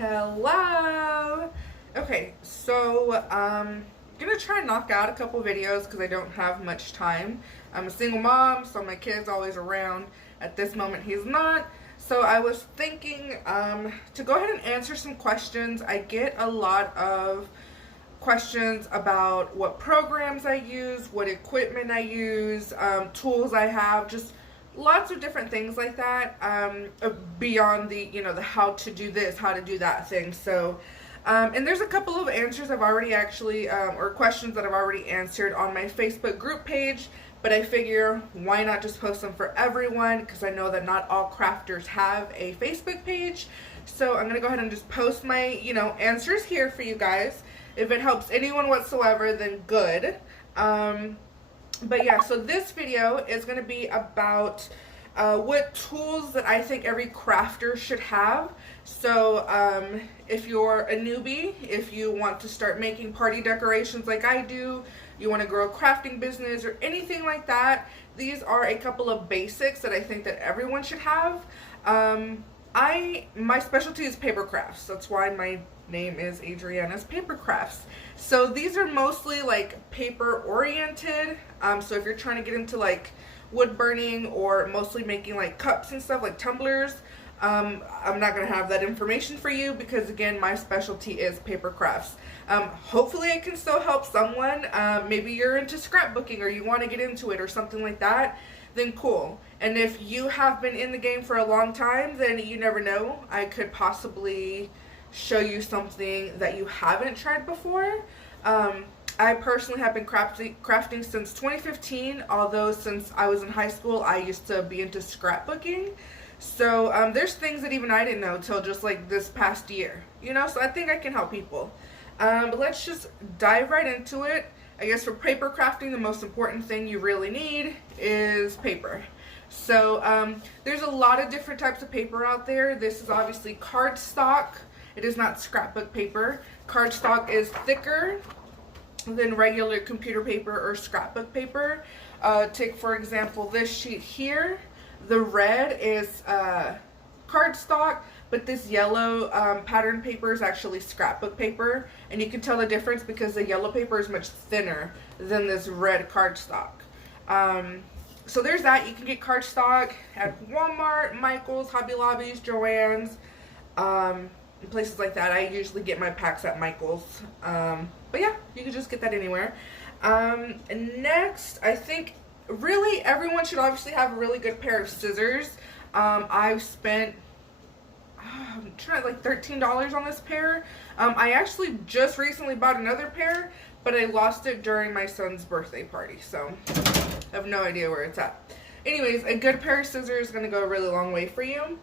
Hello. Okay, so gonna try and knock out a couple videos because I don't have much time. I'm a single mom, so my kid's always around. At this moment, he's not. So I was thinking to go ahead and answer some questions. I get a lot of questions about what programs I use, what equipment I use, tools I have, just lots of different things like that, beyond the, the how to do this, how to do that thing. So, and there's a couple of answers I've already actually, or questions that I've already answered on my Facebook group page, but I figure why not just post them for everyone, because I know that not all crafters have a Facebook page. So I'm going to go ahead and just post my, answers here for you guys. If it helps anyone whatsoever, then good. But yeah, so this video is going to be about what tools that I think every crafter should have. So if you're a newbie, if you want to start making party decorations like I do, you want to grow a crafting business or anything like that, these are a couple of basics that I think that everyone should have. My specialty is paper crafts. That's why my name is Adriana's Paper Crafts. So these are mostly like paper oriented. So if you're trying to get into like wood burning or mostly making like cups and stuff like tumblers, I'm not going to have that information for you because again, my specialty is paper crafts. Hopefully I can still help someone. Maybe you're into scrapbooking or you want to get into it or something like that, then cool. And if you have been in the game for a long time, then you never know. I could possibly show you something that you haven't tried before. I personally have been crafting since 2015, although since I was in high school, I used to be into scrapbooking. So there's things that even I didn't know till just like this past year, so I think I can help people. But let's just dive right into it. I guess for paper crafting, the most important thing you really need is paper. So there's a lot of different types of paper out there. This is obviously cardstock. It is not scrapbook paper. Cardstock is thicker than regular computer paper or scrapbook paper. Take for example this sheet here. The red is cardstock, but this yellow pattern paper is actually scrapbook paper, and you can tell the difference because the yellow paper is much thinner than this red cardstock. So there's that. You can get cardstock at Walmart, Michael's, Hobby Lobby's, Joann's, places like that. I usually get my packs at Michael's, but yeah, you can just get that anywhere. And next, I think really everyone should obviously have a really good pair of scissors. I've spent like $13 on this pair. I actually just recently bought another pair, but I lost it during my son's birthday party, so I have no idea where it's at. Anyways, a good pair of scissors is going to go a really long way for you.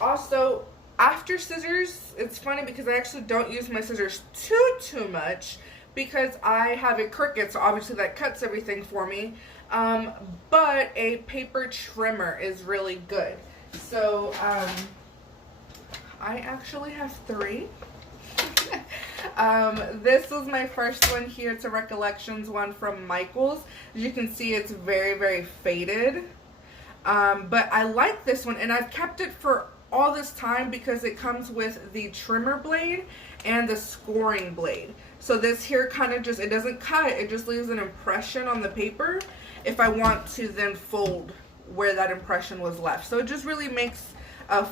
Also, after scissors, it's funny because I actually don't use my scissors too much because I have it crooked, so obviously that cuts everything for me. But a paper trimmer is really good. So I actually have 3. This was my first one here. It's a Recollections one from Michael's. As you can see, it's very faded. But I like this one, and I've kept it for all this time because it comes with the trimmer blade and the scoring blade. So this here kind of just, it doesn't cut, it just leaves an impression on the paper if I want to then fold where that impression was left. So it just really makes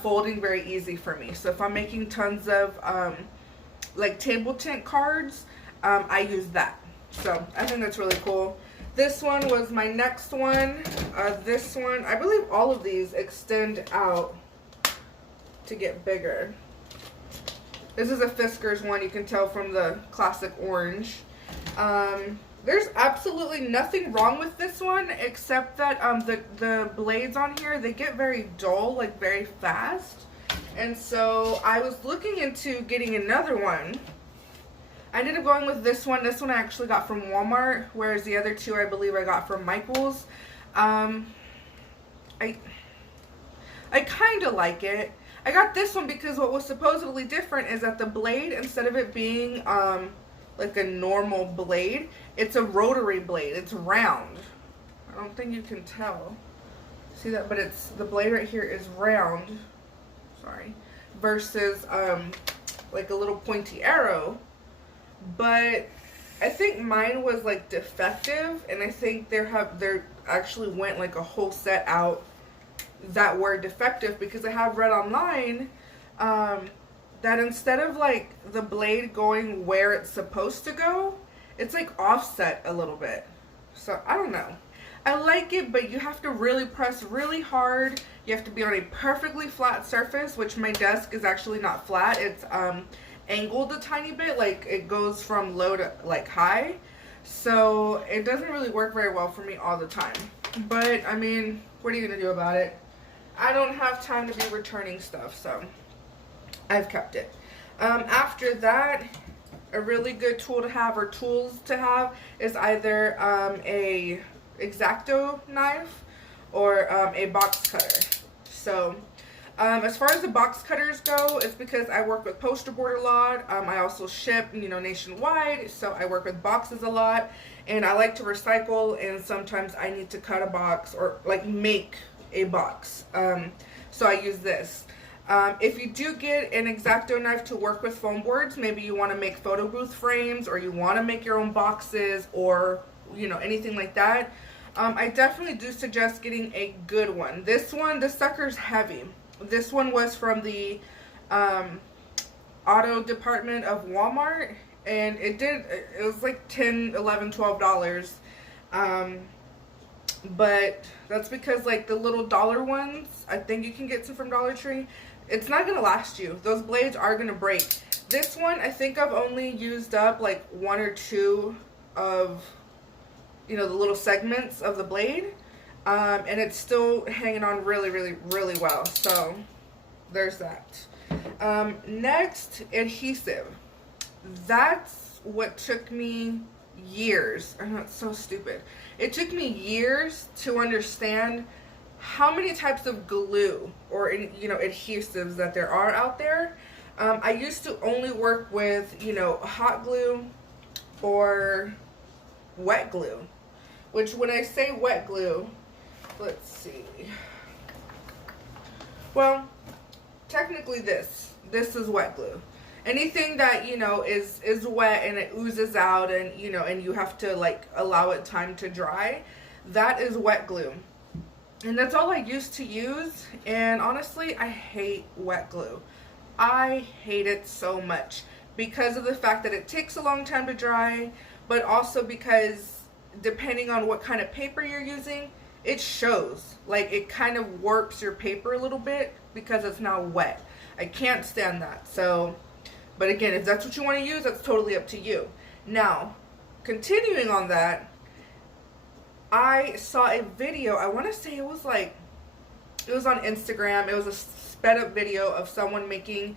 folding very easy for me. So if I'm making tons of like table tent cards, I use that. So I think that's really cool. This one was my next one. This one, I believe all of these extend out to get bigger. This is a Fisker's one, you can tell from the classic orange. There's absolutely nothing wrong with this one except that the blades on here, they get very dull, like very fast. And so I was looking into getting another one. I ended up going with this one. This one I actually got from Walmart, whereas the other 2 I believe I got from Michael's. I kind of like it. I got this one because what was supposedly different is that the blade, instead of it being like a normal blade, it's a rotary blade. It's round. I don't think you can tell. See that? But it's, the blade right here is round. Sorry. versus like a little pointy arrow. But I think mine was like defective, and I think there actually went like a whole set out that were defective, because I have read online that instead of like the blade going where it's supposed to go, it's like offset a little bit. So I don't know. I like it, but you have to really press really hard. You have to be on a perfectly flat surface, which my desk is actually not flat. It's angled a tiny bit, like it goes from low to like high. So it doesn't really work very well for me all the time. But I mean, what are you gonna do about it? I don't have time to be returning stuff, so I've kept it. After that, a really good tool to have, or tools to have, is either a Exacto knife or a box cutter. So as far as the box cutters go, it's because I work with poster board a lot. I also ship, you know, nationwide, so I work with boxes a lot, and I like to recycle, and sometimes I need to cut a box or like make a box. So I use this. If you do get an Exacto knife to work with foam boards, maybe you want to make photo booth frames, or you want to make your own boxes, or you know, anything like that, I definitely do suggest getting a good one. This sucker's heavy. This one was from the auto department of Walmart, and it was like $10, $11, $12. But that's because like the little dollar ones, I think you can get some from Dollar Tree, it's not gonna last you. Those blades are gonna break. This one, I think I've only used up like 1 or 2 of, you know, the little segments of the blade, and it's still hanging on really, really, really well. So there's that. Next, adhesive. That's what took me years. I know, it's so stupid. It took me years to understand how many types of glue or, you know, adhesives that there are out there. I used to only work with, you know, hot glue or wet glue, which when I say wet glue, let's see. Well, technically this is wet glue. Anything that, you know, is wet and it oozes out, and you know, and you have to like allow it time to dry, that is wet glue. And that's all I used to use, and honestly, I hate wet glue. I hate it so much because of the fact that it takes a long time to dry, but also because depending on what kind of paper you're using, it shows. Like, it kind of warps your paper a little bit because it's now wet. I can't stand that. So, but again, if that's what you want to use, that's totally up to you. Now, continuing on that, I saw a video, I want to say it was on Instagram. It was a sped up video of someone making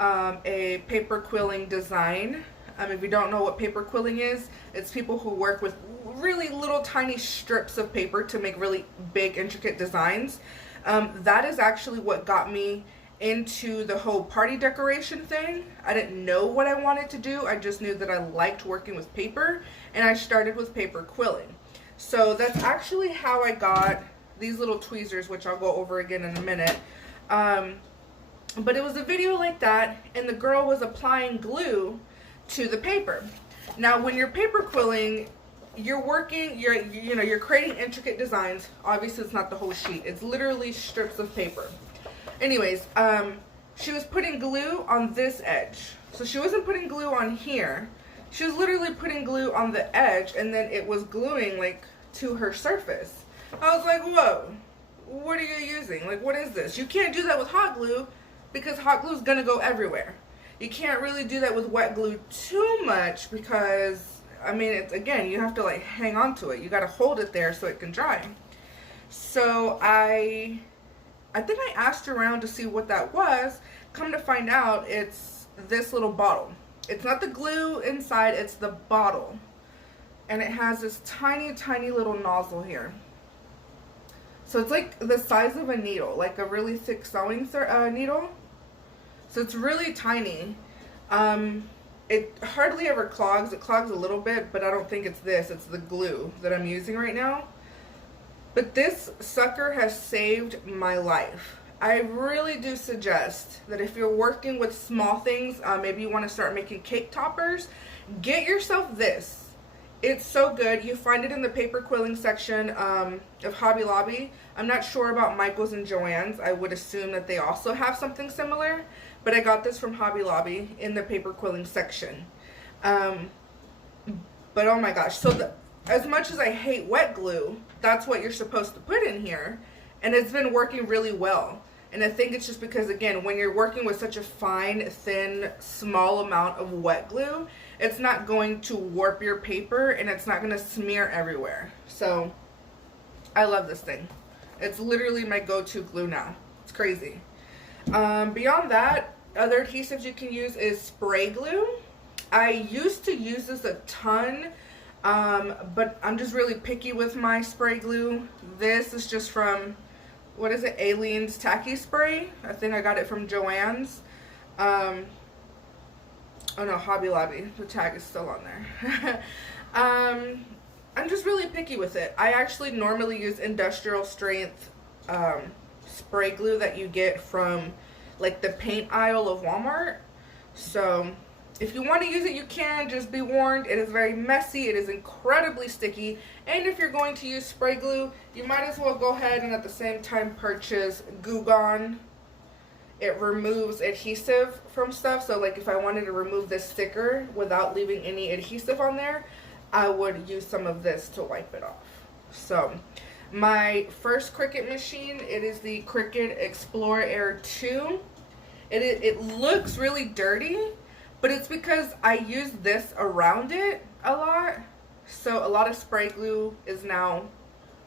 a paper quilling design. If you don't know what paper quilling is, it's people who work with really little tiny strips of paper to make really big intricate designs. That is actually what got me into the whole party decoration thing. I didn't know what I wanted to do. I just knew that I liked working with paper, and I started with paper quilling. So that's actually how I got these little tweezers, which I'll go over again in a minute. But it was a video like that, and the girl was applying glue to the paper. Now, when you're paper quilling, you're creating intricate designs. Obviously, it's not the whole sheet. It's literally strips of paper. Anyways, she was putting glue on this edge. So she wasn't putting glue on here. She was literally putting glue on the edge, and then it was gluing like to her surface. I was like, whoa, what are you using? Like, what is this? You can't do that with hot glue because hot glue is gonna go everywhere. You can't really do that with wet glue too much because, I mean, it's, again, you have to like hang on to it. You gotta hold it there so it can dry. So I think I asked around to see what that was. Come to find out, it's this little bottle. It's not the glue inside, it's the bottle. And it has this tiny, tiny little nozzle here. So it's like the size of a needle, like a really thick sewing needle. So it's really tiny. It hardly ever clogs. It clogs a little bit, but I don't think it's this. It's the glue that I'm using right now. But this sucker has saved my life. I really do suggest that if you're working with small things, maybe you want to start making cake toppers, get yourself this. It's so good. You find it in the paper quilling section of Hobby Lobby. I'm not sure about Michael's and Joann's. I would assume that they also have something similar, but I got this from Hobby Lobby in the paper quilling section. But oh my gosh, so as much as I hate wet glue, that's what you're supposed to put in here, and it's been working really well. And I think it's just because, again, when you're working with such a fine, thin, small amount of wet glue, it's not going to warp your paper and it's not going to smear everywhere. So I love this thing. It's literally my go-to glue now. It's crazy. Beyond that, other adhesives you can use is spray glue. I used to use this a ton, but I'm just really picky with my spray glue. This is just from, what is it, Alien's Tacky Spray. I think I got it from Joann's. Oh no, Hobby Lobby. The tag is still on there. I'm just really picky with it. I actually normally use industrial strength spray glue that you get from like the paint aisle of Walmart. So if you want to use it, you can. Just be warned, it is very messy, it is incredibly sticky, and if you're going to use spray glue, you might as well go ahead and at the same time purchase Glue Gun. It removes adhesive from stuff, so like if I wanted to remove this sticker without leaving any adhesive on there, I would use some of this to wipe it off. So my first Cricut machine, it is the Cricut Explorer Air 2. It looks really dirty, but it's because I use this around it a lot. So a lot of spray glue is now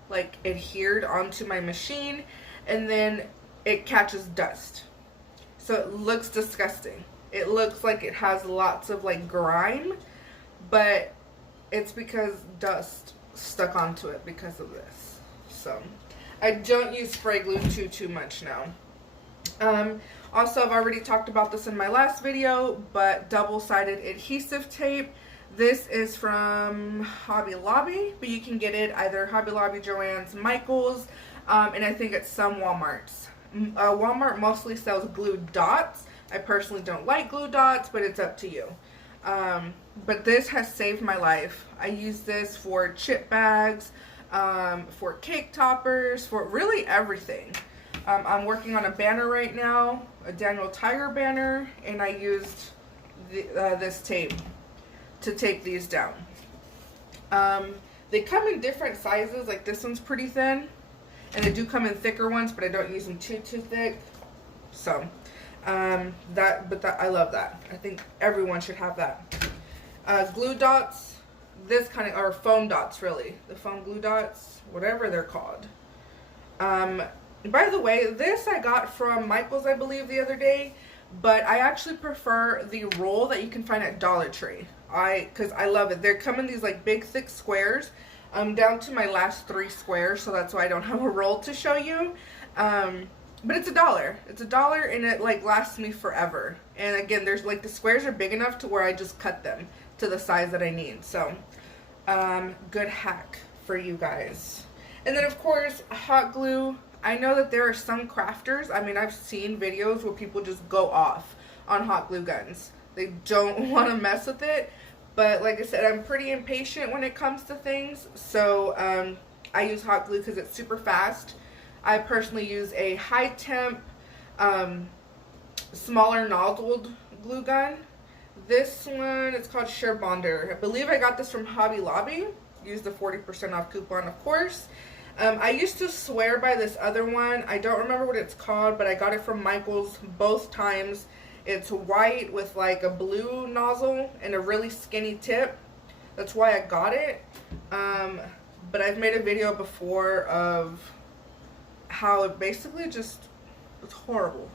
like adhered onto my machine, and then it catches dust. So it looks disgusting. It looks like it has lots of like grime, but it's because dust stuck onto it because of this. So I don't use spray glue too much now. Also, I've already talked about this in my last video, but double-sided adhesive tape. This is from Hobby Lobby, but you can get it either Hobby Lobby, Joann's, Michael's, and I think at some Walmarts. Walmart mostly sells glue dots. I personally don't like glue dots, but it's up to you. But this has saved my life. I use this for chip bags, for cake toppers, for really everything. I'm working on a banner right now, a Daniel Tiger banner, and I used this tape to tape these down. They come in different sizes, like this one's pretty thin, and they do come in thicker ones, but I don't use them too thick. So I love that. I think everyone should have that. Glue dots, this kind of, or foam dots really, the foam glue dots, whatever they're called. By the way, this I got from Michael's, I believe, the other day, but I actually prefer the roll that you can find at Dollar Tree. Because I love it. They come in these like big thick squares. I'm down to my last 3 squares, so that's why I don't have a roll to show you. But it's $1. It's $1, and it like lasts me forever. And again, there's like the squares are big enough to where I just cut them to the size that I need. So good hack for you guys. And then of course, hot glue. I know that there are some crafters, I mean, I've seen videos where people just go off on hot glue guns. They don't want to mess with it, but like I said, I'm pretty impatient when it comes to things, so I use hot glue because it's super fast. I personally use a high temp, smaller nozzled glue gun. This one, it's called Surebonder. I believe I got this from Hobby Lobby. Use the 40% off coupon, of course. I used to swear by this other one. I don't remember what it's called, but I got it from Michael's both times. It's white with like a blue nozzle and a really skinny tip. That's why I got it. But I've made a video before of how it basically just, it's horrible.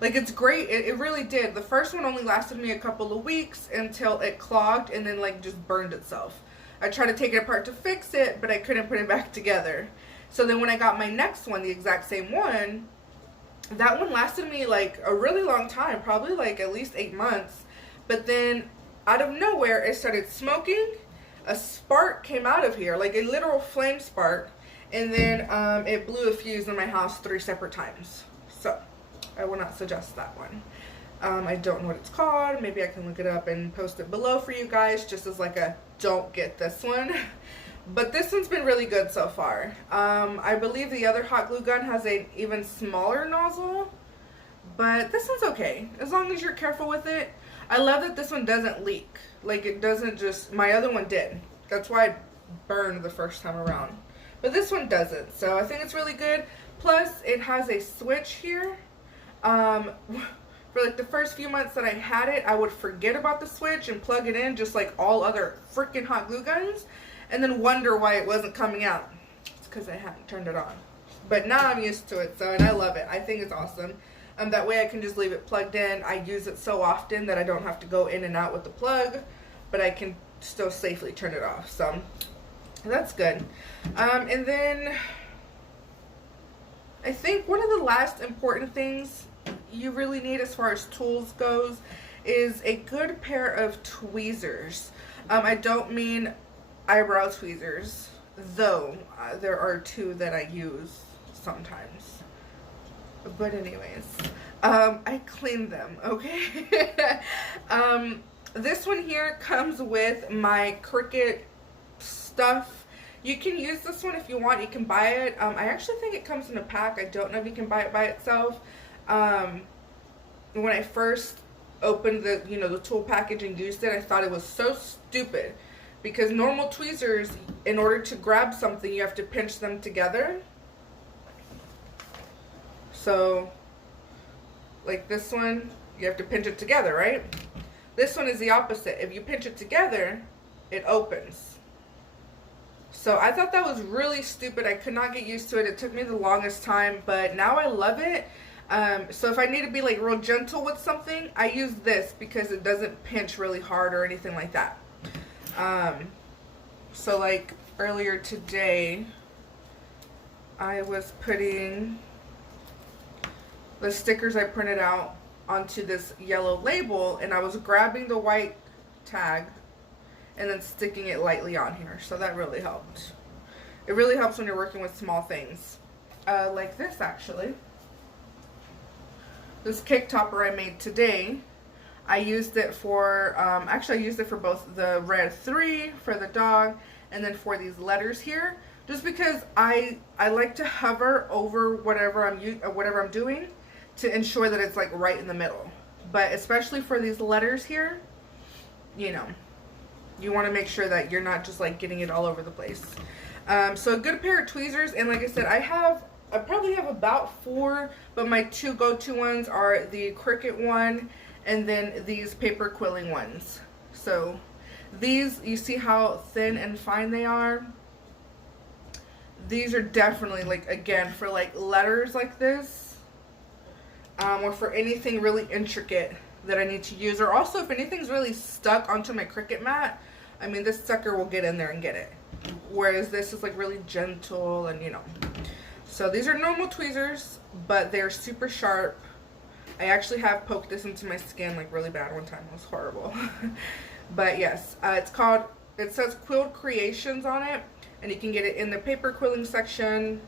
Like, it's great. It really did. The first one only lasted me a couple of weeks until it clogged and then like just burned itself. I tried to take it apart to fix it, but I couldn't put it back together. So then when I got my next one, the exact same one, that one lasted me like a really long time, probably like at least 8 months. But then out of nowhere, it started smoking. A spark came out of here, like a literal flame spark. And then it blew a fuse in my house 3 separate times. So I will not suggest that one. I don't know what it's called. Maybe I can look it up and post it below for you guys, just as like a don't get this one. But this one's been really good so far. I believe the other hot glue gun has an even smaller nozzle, but this one's okay as long as you're careful with it. I love that this one doesn't leak. Like, it doesn't just, my other one did. That's why I burned the first time around. But this one doesn't, so I think it's really good. Plus, it has a switch here. For like the first few months that I had it, I would forget about the switch and plug it in just like all other freaking hot glue guns, and then wonder why it wasn't coming out. It's because I hadn't turned it on. But now I'm used to it, so, and I love it. I think it's awesome. That way I can just leave it plugged in. I use it so often that I don't have to go in and out with the plug, but I can still safely turn it off. So that's good. And then I think one of the last important things you really need as far as tools goes is a good pair of tweezers. I don't mean eyebrow tweezers, though there are two that I use sometimes. But anyways, I clean them, okay? This one here comes with my Cricut stuff. You can use this one if you want. You can buy it. I actually think it comes in a pack. I don't know if you can buy it by itself. When I first opened the, the tool package and used it, I thought it was so stupid. Because normal tweezers, in order to grab something, you have to pinch them together. So, like this one, you have to pinch it together, right? This one is the opposite. If you pinch it together, it opens. So I thought that was really stupid. I could not get used to it. It took me the longest time, but now I love it. So if I need to be like real gentle with something, I use this because it doesn't pinch really hard or anything like that. So like earlier today, I was putting the stickers I printed out onto this yellow label, and I was grabbing the white tag and then sticking it lightly on here. So that really helped. It really helps when you're working with small things. Like this actually. This cake topper I made today, I used it for, actually I used it for both the red 3 for the dog and then for these letters here. Just because I like to hover over whatever I'm doing to ensure that it's like right in the middle. But especially for these letters here, you want to make sure that you're not just like getting it all over the place. So a good pair of tweezers, and like I said, I probably have about 4, but my 2 go-to ones are the Cricut one and then these paper quilling ones. So these, you see how thin and fine they are? These are definitely, like, again, for like letters like this, or for anything really intricate that I need to use, or also if anything's really stuck onto my Cricut mat, I mean, this sucker will get in there and get it. Whereas this is like really gentle and So these are normal tweezers, but they're super sharp. I actually have poked this into my skin like really bad one time. It was horrible. But yes, it says Quilled Creations on it, and you can get it in the paper quilling section.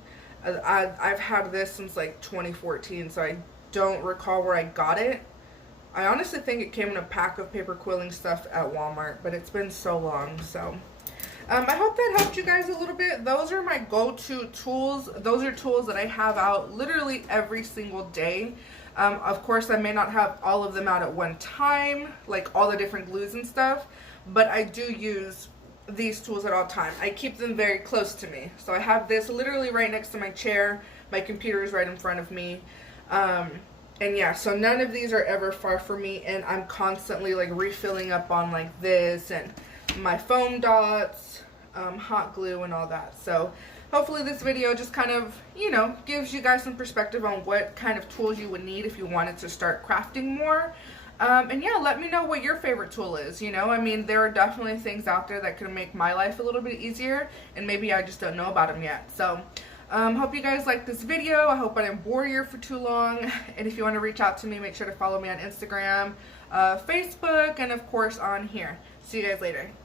I've had this since like 2014, so I don't recall where I got it. I honestly think it came in a pack of paper quilling stuff at Walmart, but it's been so long. So I hope that helped you guys a little bit. Those are my go-to tools. Those are tools that I have out literally every single day. Of course, I may not have all of them out at one time, like all the different glues and stuff, but I do use these tools at all times. I keep them very close to me. So I have this literally right next to my chair. My computer is right in front of me. And yeah, so none of these are ever far from me, and I'm constantly like refilling up on like this and my foam dots, hot glue and all that. So hopefully this video just kind of, gives you guys some perspective on what kind of tools you would need if you wanted to start crafting more. And yeah, let me know what your favorite tool is. I mean, there are definitely things out there that can make my life a little bit easier, and maybe I just don't know about them yet. So hope you guys like this video. I hope I didn't bore you for too long. And if you want to reach out to me, make sure to follow me on Instagram, Facebook, and of course on here. See you guys later.